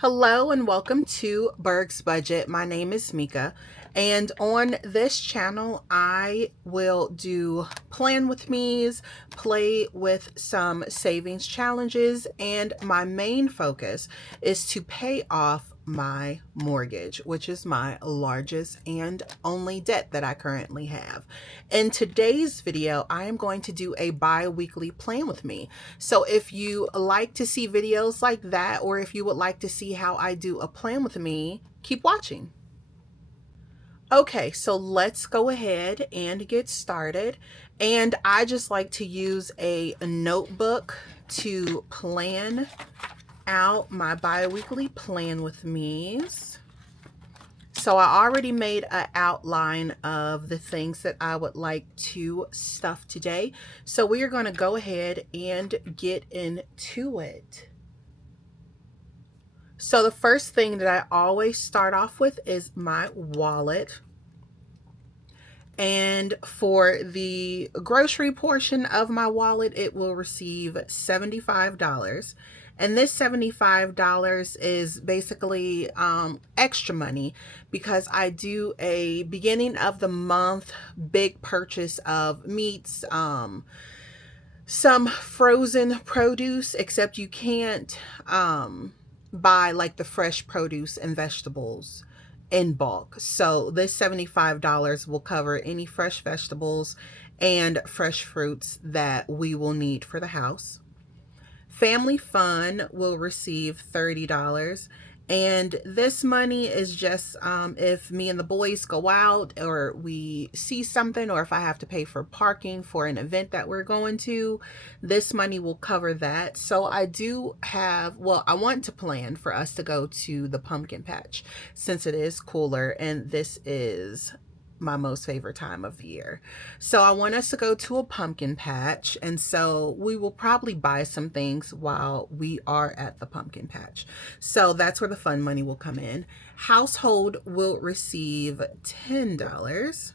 Hello and welcome to Burgs Budget. My name is Mika, and on this channel I will do plan with me's, play with some savings challenges, and my main focus is to pay off my mortgage, which is my largest and only debt that I currently have. In today's video, I am going to do a bi-weekly plan with me. So if you like to see videos like that, or if you would like to see how I do a plan with me, keep watching. Okay, so let's go ahead and get started. And I just like to use a notebook to plan out my bi-weekly plan with me's. So I already made an outline of the things that I would like to stuff today. So we are going to go ahead and get into it. So the first thing that I always start off with is my wallet. And for the grocery portion of my wallet, it will receive $75. And this $75 is basically extra money because I do a beginning of the month big purchase of meats, some frozen produce, except you can't buy like the fresh produce and vegetables in bulk. So this $75 will cover any fresh vegetables and fresh fruits that we will need for the house. Family Fun will receive $30. And this money is just if me and the boys go out or we see something, or if I have to pay for parking for an event that we're going to, this money will cover that. So I do have, well, I want to plan for us to go to the pumpkin patch since it is cooler, and this is my most favorite time of year. So I want us to go to a pumpkin patch, and so we will probably buy some things while we are at the pumpkin patch. So that's where the fun money will come in. Household will receive $10.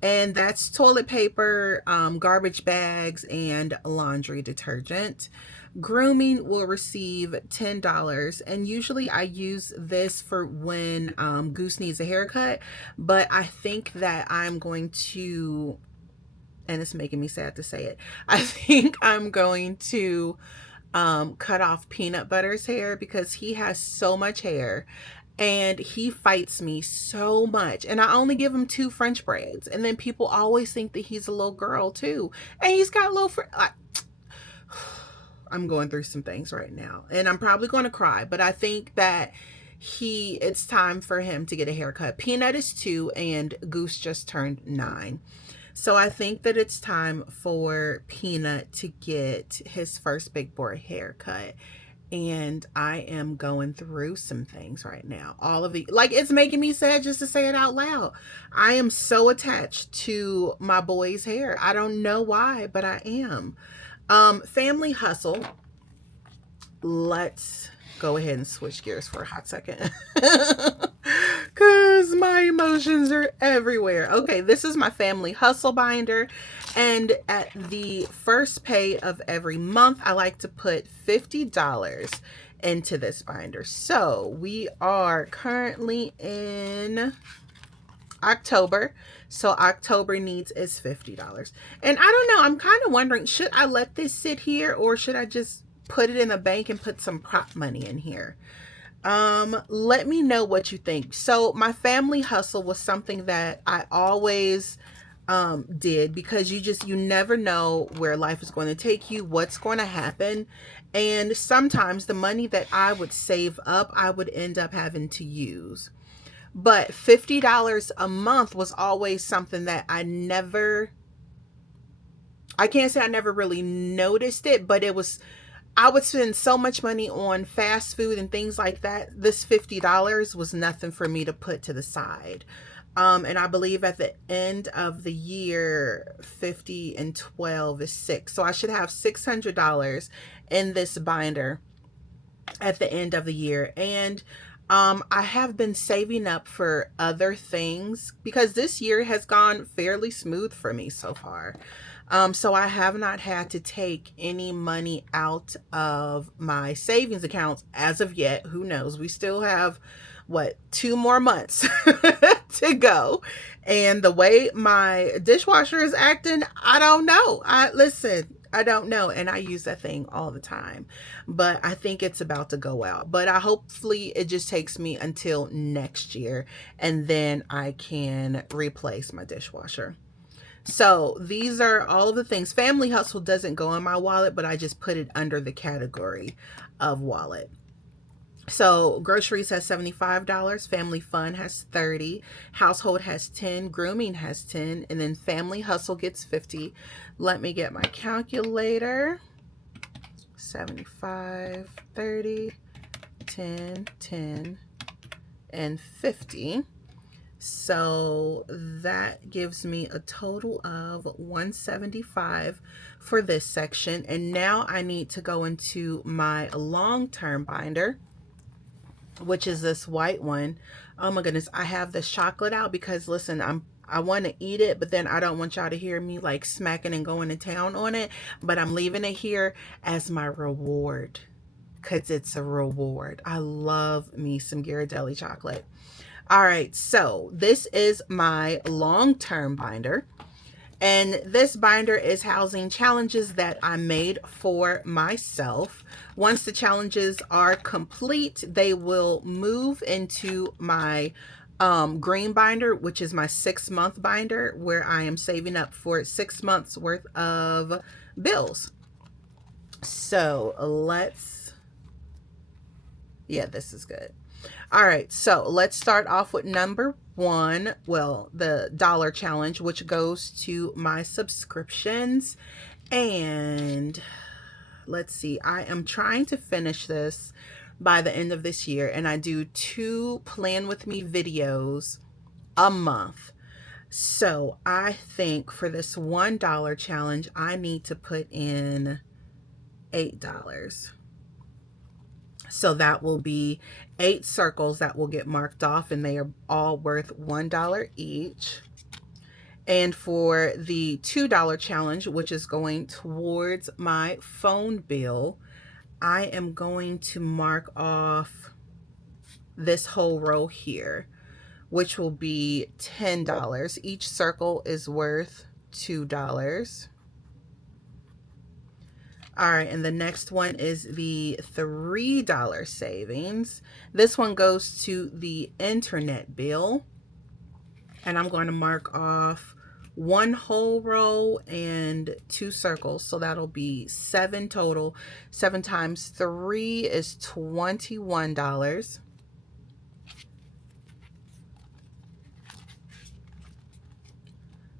And that's toilet paper, garbage bags, and laundry detergent. Grooming will receive $10. And usually I use this for when Goose needs a haircut. But I think that I'm going to, and it's making me sad to say it, I think I'm going to cut off Peanut Butter's hair because he has so much hair. And he fights me so much. And I only give him 2 French braids. And then people always think that he's a little girl too. And he's got little I'm going through some things right now. And I'm probably going to cry. But I think that it's time for him to get a haircut. Peanut is 2 and Goose just turned 9. So I think that it's time for Peanut to get his first big boy haircut. And I am going through some things right now. All of the, like, it's making me sad just to say it out loud. I am so attached to my boy's hair. I don't know why, but I am. Family Hustle. Let's go ahead and switch gears for a hot second. Because my emotions are everywhere. Okay, this is my Family Hustle binder. And at the first pay of every month, I like to put $50 into this binder. So we are currently in October. So October needs is $50. And I don't know, I'm kind of wondering, should I let this sit here or should I just put it in the bank and put some prop money in here? Let me know what you think. So my Family Hustle was something that I always did because you never know where life is going to take you, what's going to happen. And sometimes the money that I would save up, I would end up having to use. But $50 a month was always something that I can't say I never really noticed it, but I would spend so much money on fast food and things like that. This $50 was nothing for me to put to the side. And I believe at the end of the year, 50 and 12 is 6. So I should have $600 in this binder at the end of the year. And I have been saving up for other things because this year has gone fairly smooth for me so far. So I have not had to take any money out of my savings accounts as of yet. Who knows? We still have, what, 2 more months to go. And the way my dishwasher is acting, I don't know. I don't know. And I use that thing all the time. But I think it's about to go out. But I hopefully it just takes me until next year, and then I can replace my dishwasher. So these are all of the things. Family Hustle doesn't go in my wallet, but I just put it under the category of wallet. So groceries has $75, Family Fun has 30, household has 10, grooming has 10, and then Family Hustle gets 50. Let me get my calculator. 75, 30, 10, 10, and 50. So that gives me a total of 175 for this section. And now I need to go into my long-term binder, which is this white one. Oh my goodness, I have the chocolate out because listen, I want to eat it, but then I don't want y'all to hear me like smacking and going to town on it, but I'm leaving it here as my reward because it's a reward. I love me some Ghirardelli chocolate. All right, so this is my long-term binder, and this binder is housing challenges that I made for myself. Once the challenges are complete, they will move into my green binder, which is my 6-month binder, where I am saving up for 6 months worth of bills. So this is good. All right, so let's start off with number 1. Well, the dollar challenge, which goes to my subscriptions. And let's see, I am trying to finish this by the end of this year, and I do 2 plan with me videos a month. So I think for this $1 challenge, I need to put in $8. So that will be 8 circles that will get marked off, and they are all worth $1 each. And for the $2 challenge, which is going towards my phone bill, I am going to mark off this whole row here, which will be $10. Each circle is worth $2. All right, and the next one is the $3 savings. This one goes to the internet bill. And I'm going to mark off 1 whole row and 2 circles. So that'll be 7 total. 7 times 3 is $21.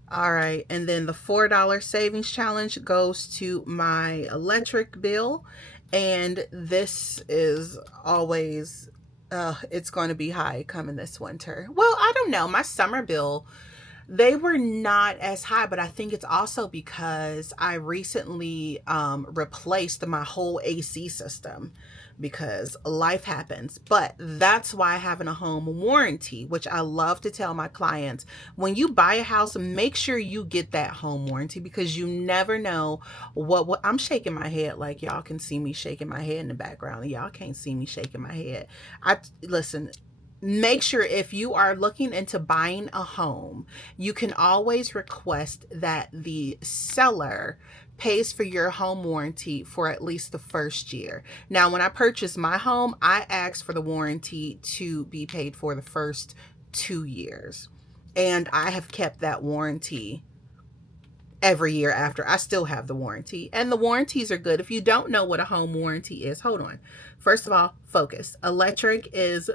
All right, and then the $4 savings challenge goes to my electric bill, and this is always, it's going to be high coming this winter. Well, I don't know, my summer bill, they were not as high, but I think it's also because I recently replaced my whole AC system because life happens. But that's why having a home warranty, which I love to tell my clients, when you buy a house, make sure you get that home warranty because you never know what I'm shaking my head, like y'all can see me shaking my head in the background, and y'all can't see me shaking my head. Listen, make sure if you are looking into buying a home, you can always request that the seller pays for your home warranty for at least the first year. Now, when I purchased my home, I asked for the warranty to be paid for the first 2 years. And I have kept that warranty every year after. I still have the warranty, and the warranties are good. If you don't know what a home warranty is, hold on. First of all, focus. Electric is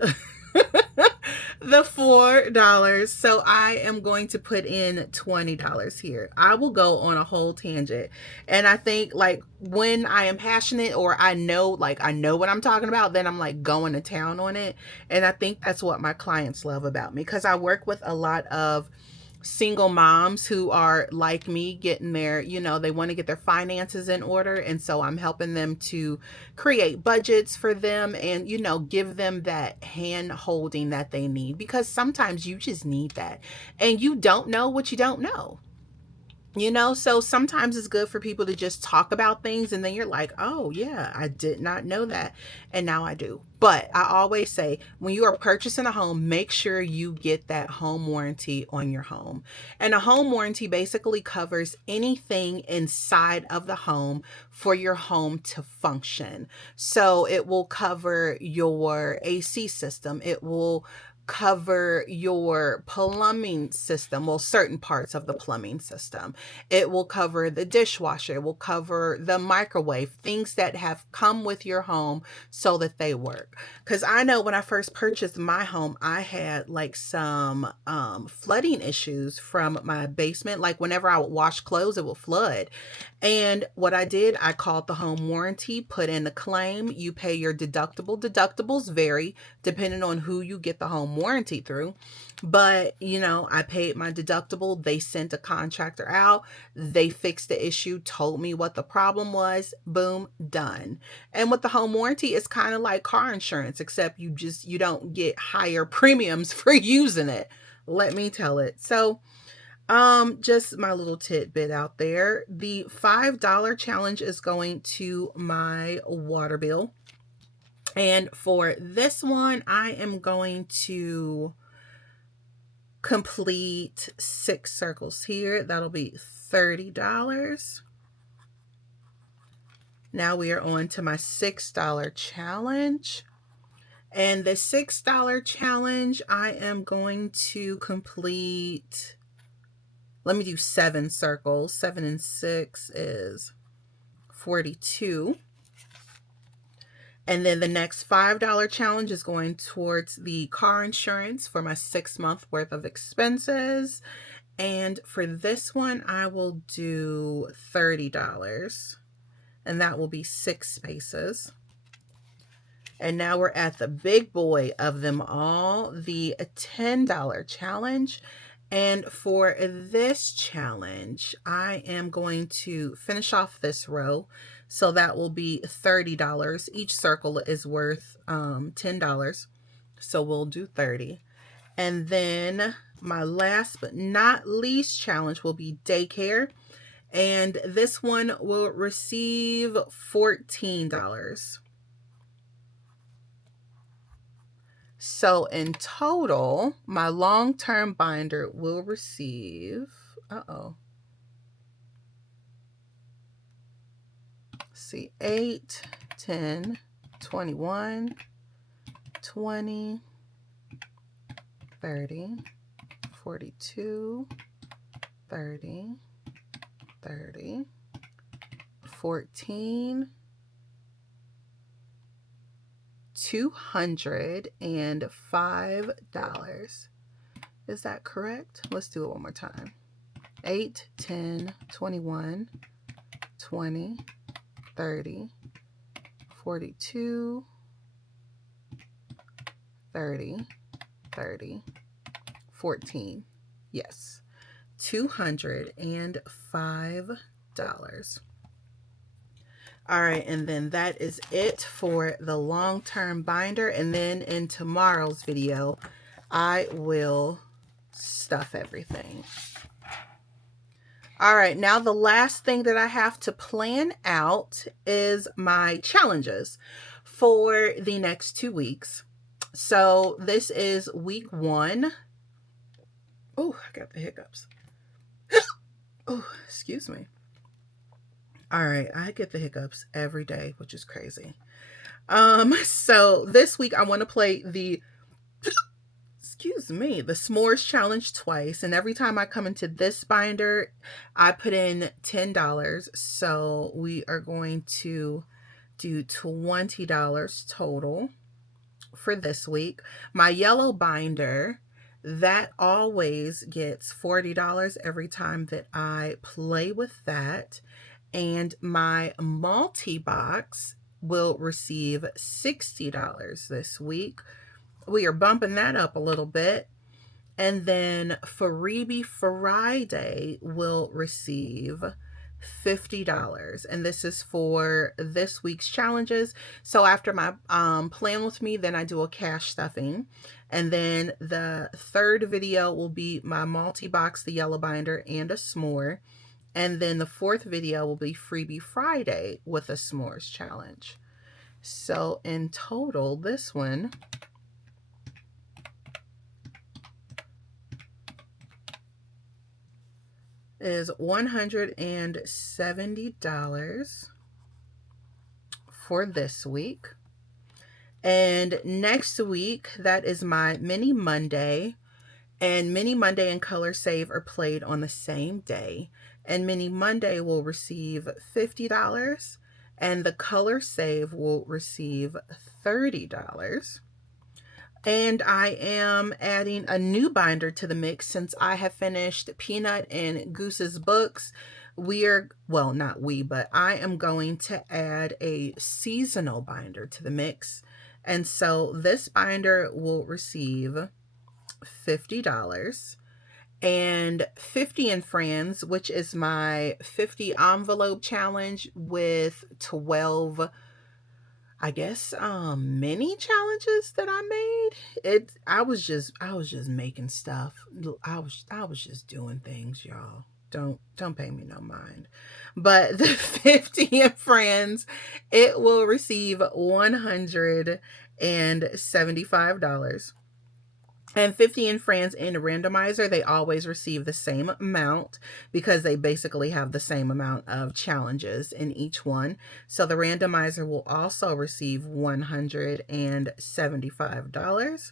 the $4. So I am going to put in $20 here. I will go on a whole tangent. And I think like when I am passionate or I know what I'm talking about, then I'm like going to town on it. And I think that's what my clients love about me, because I work with a lot of single moms who are like me, getting their, they want to get their finances in order. And so I'm helping them to create budgets for them and, give them that hand holding that they need, because sometimes you just need that and you don't know what you don't know. You know, so sometimes it's good for people to just talk about things and then you're like, oh, yeah, I did not know that. And now I do. But I always say when you are purchasing a home, make sure you get that home warranty on your home. And a home warranty basically covers anything inside of the home for your home to function. So it will cover your AC system, it will cover your plumbing system, well, certain parts of the plumbing system. It will cover the dishwasher. It will cover the microwave, things that have come with your home so that they work. Because I know when I first purchased my home, I had like some flooding issues from my basement. Like whenever I would wash clothes, it would flood. And what I did, I called the home warranty, put in a claim. You pay your deductible. Deductibles vary depending on who you get the home warranty through. But, you know, I paid my deductible. They sent a contractor out. They fixed the issue, told me what the problem was. Boom, done. And with the home warranty, it's kind of like car insurance, except you don't get higher premiums for using it. Let me tell it. So, just my little tidbit out there. The $5 challenge is going to my water bill. And for this one, I am going to complete 6 circles here. That'll be $30. Now we are on to my $6 challenge. And the $6 challenge, I am going to complete, let me do 7 circles. 7 and 6 is 42. And then the next $5 challenge is going towards the car insurance for my 6-month worth of expenses. And for this one, I will do $30. And that will be 6 spaces. And now we're at the big boy of them all, the $10 challenge. And for this challenge, I am going to finish off this row. So that will be $30. Each circle is worth $10. So we'll do 30. And then my last but not least challenge will be daycare. And this one will receive $14. So in total, my long-term binder will receive, see, 8, 10, 21, 20, 30, 42, 30, 30, 14, $205. Is that correct? Let's do it one more time. 8, 10, 21, 20, 30, 42, 30, 30, 14. Yes, $205. All right, and then that is it for the long-term binder. And then in tomorrow's video, I will stuff everything. All right, now the last thing that I have to plan out is my challenges for the next 2 weeks. So this is week 1. Oh, I got the hiccups. Oh, excuse me. All right, I get the hiccups every day, which is crazy. So this week I want to play the the s'mores challenge twice, and every time I come into this binder, I put in $10. So we are going to do $20 total for this week. My yellow binder, that always gets $40 every time that I play with that. And my multi-box will receive $60 this week. We are bumping that up a little bit. And then Freebie Friday will receive $50. And this is for this week's challenges. So after my plan with me, then I do a cash stuffing. And then the third video will be my multi-box, the yellow binder, and a s'more. And then the fourth video will be Freebie Friday with a s'mores challenge. So in total, this one is $170 for this week. And next week, that is my Mini Monday. And Mini Monday and Color Save are played on the same day. And Mini Monday will receive $50 and the Color Save will receive $30. And I am adding a new binder to the mix since I have finished Peanut and Goose's books. I am going to add a seasonal binder to the mix. And so this binder will receive $50. And 50 and Friends, which is my 50 envelope challenge with 12, I guess, mini challenges that I made. I was just making stuff. I was just doing things, y'all. Don't pay me no mind. But the 50 and Friends, it will receive $175. And 50 and Friends in a randomizer, they always receive the same amount because they basically have the same amount of challenges in each one. So the randomizer will also receive $175.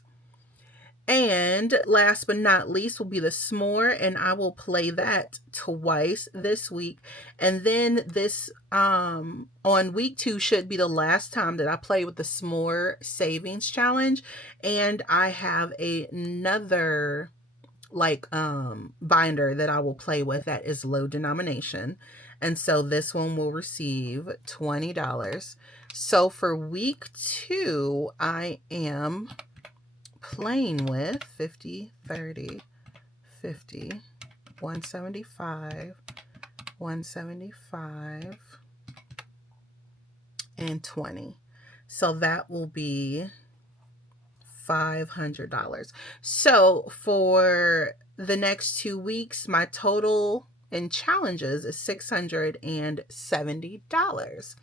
And last but not least will be the s'more, and I will play that twice this week. And then this on week 2 should be the last time that I play with the s'more savings challenge. And I have another binder that I will play with that is low denomination. And so this one will receive $20. So for week 2, I am playing with 50, 30, 50, 175, 175, and 20. So that will be $500. So for the next 2 weeks, my total in challenges is $670.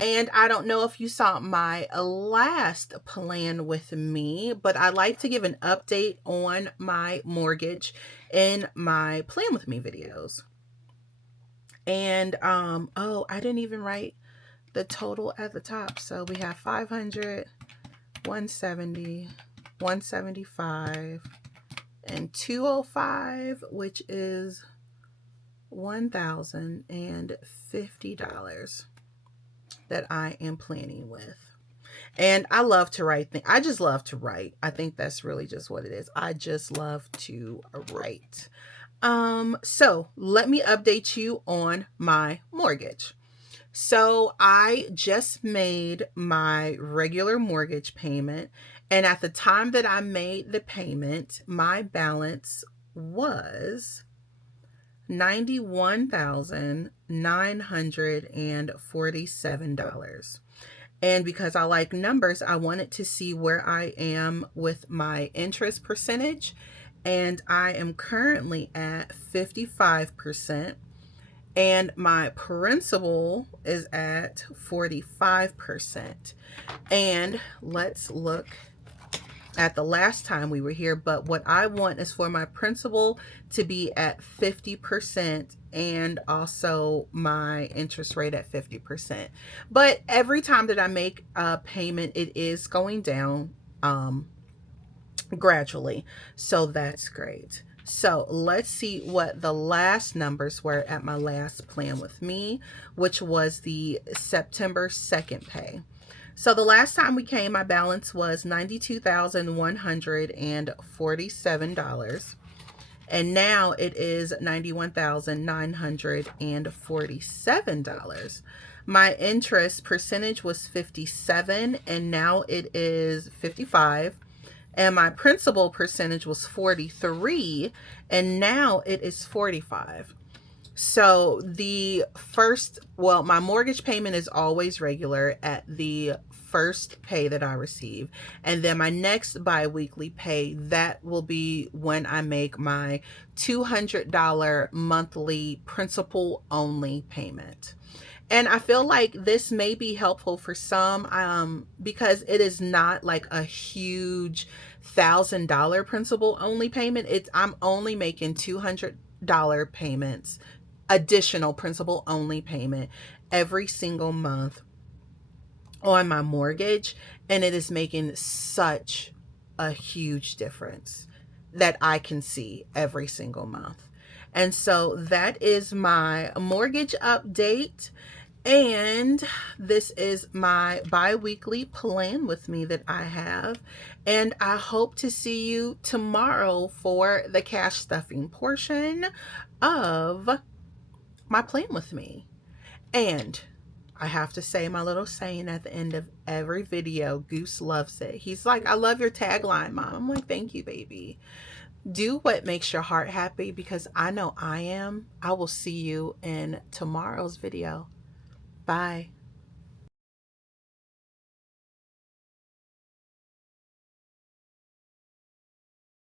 And I don't know if you saw my last plan with me, but I like to give an update on my mortgage in my plan with me videos. And I didn't even write the total at the top. So we have 500, 170, 175, and 205, which is $1,050 that I am planning with. And I love to write things. I just love to write. I think that's really just what it is. I just love to write. So let me update you on my mortgage. So I just made my regular mortgage payment. And at the time that I made the payment, my balance was $91,947. And because I like numbers, I wanted to see where I am with my interest percentage. And I am currently at 55%. And my principal is at 45%. And let's look at the last time we were here, but what I want is for my principal to be at 50% and also my interest rate at 50%. But every time that I make a payment, it is going down gradually. So that's great. So let's see what the last numbers were at my last plan with me, which was the September 2nd pay. So the last time we came, my balance was $92,147. And now it is $91,947. My interest percentage was 57, and now it is 55. And my principal percentage was 43, and now it is 45. So my mortgage payment is always regular at the first pay that I receive. And then my next bi-weekly pay, that will be when I make my $200 monthly principal only payment. And I feel like this may be helpful for some, because it is not like a huge $1,000 principal only payment. I'm only making $200 payments, additional principal only payment every single month on my mortgage, and it is making such a huge difference that I can see every single month. And so that is my mortgage update. And this is my bi-weekly plan with me that I have. And I hope to see you tomorrow for the cash stuffing portion of my plan with me. And I have to say my little saying at the end of every video. Goose loves it. He's like, I love your tagline, Mom. I'm like, thank you, baby. Do what makes your heart happy, because I know I am. I will see you in tomorrow's video. Bye.